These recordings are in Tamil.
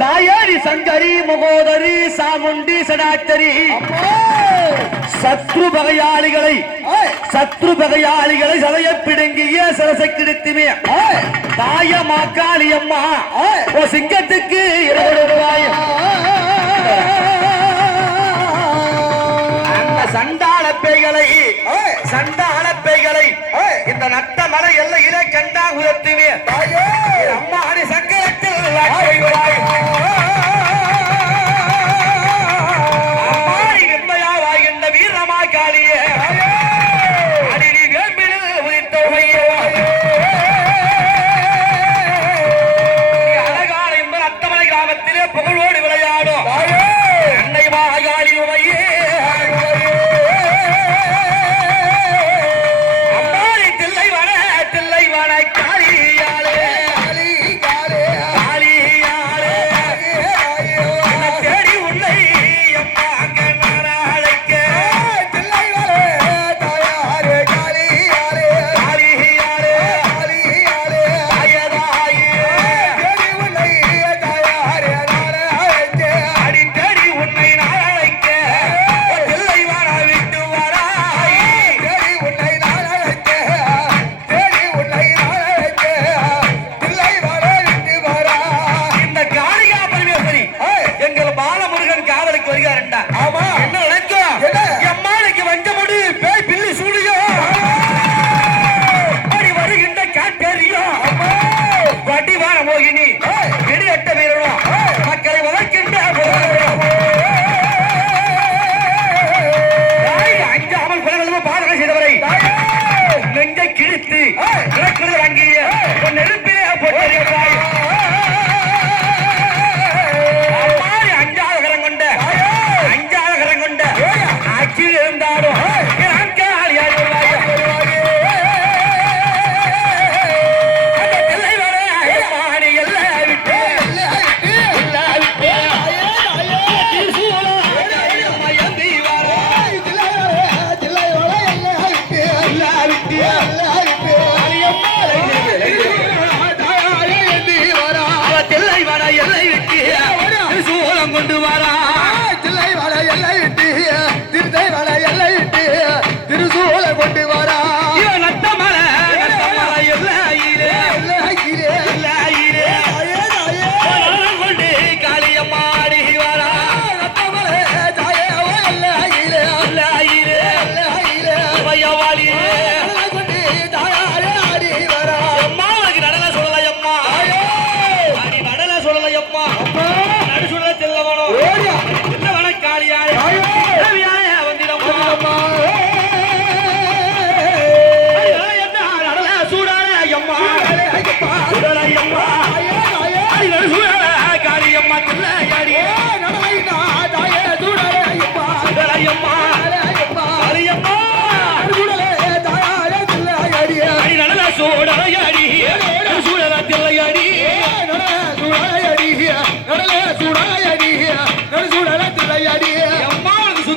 தாயாரி சங்கரி முகோதரி சாமுண்டி சடாச்சரி சத்ரு பகையாளிகளை சத்ரு பகையாளிகளை சதைய பிடுங்கிய சரசை கிடைத்துமே தாயமாக்காளி அம்மா சிங்கத்துக்கு இருபது ரூபாய் சண்டாள பேய்களை சண்டாள இந்த நட்ட மலை எல்லையிலே கண்டா உயர்த்துவே அம்மா அல்லாஹ் செய்வாய்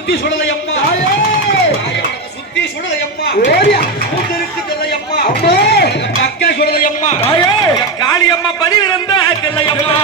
சுத்தி சுடலையப்பா. சுத்தி சுடலையப்பா. கூத்திருக்கு தில்லையப்பா அக்கா சுடலையம்மா காளியம்மா பதிவிருந்த தில்லையப்பா!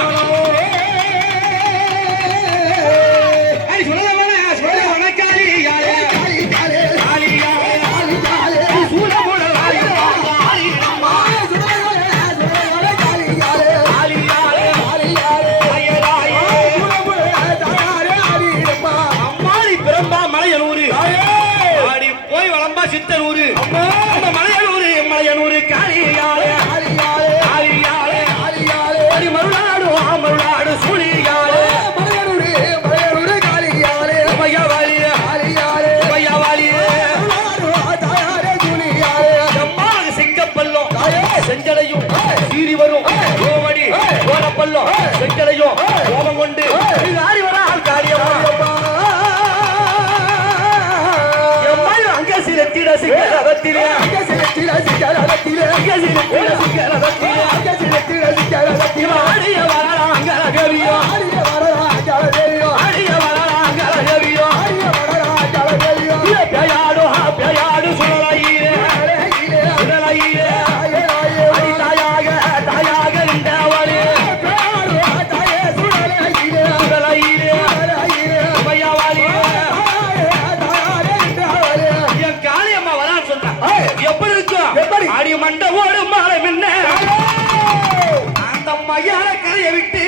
மண்ட ஓடும் மாலை மின்ன. அந்த மையான கரையை விட்டு.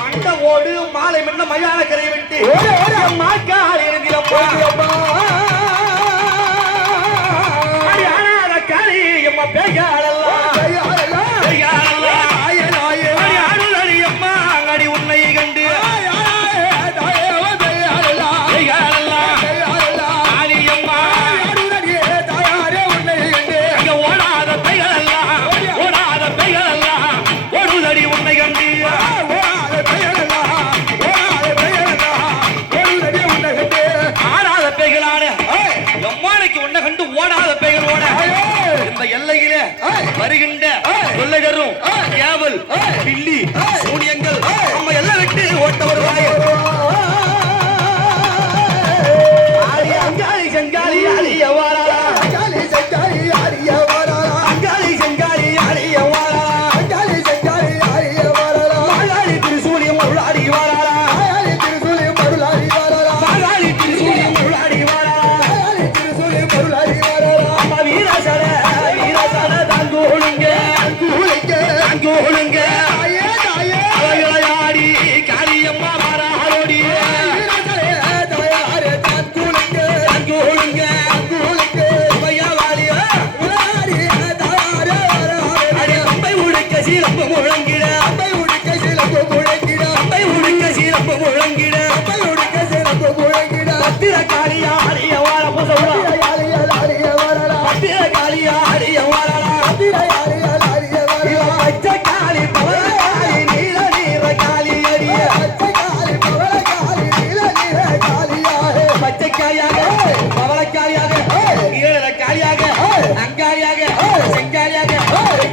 மண்ட ஓடு மாலை மின்ன மையான கரையை விட்டு. மாக்கால் இருந்தியம்மா அடியானாத கரி எம்மா பேயால வருகின்ற கொள்ளகரும் கேவல் பில்லி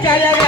加油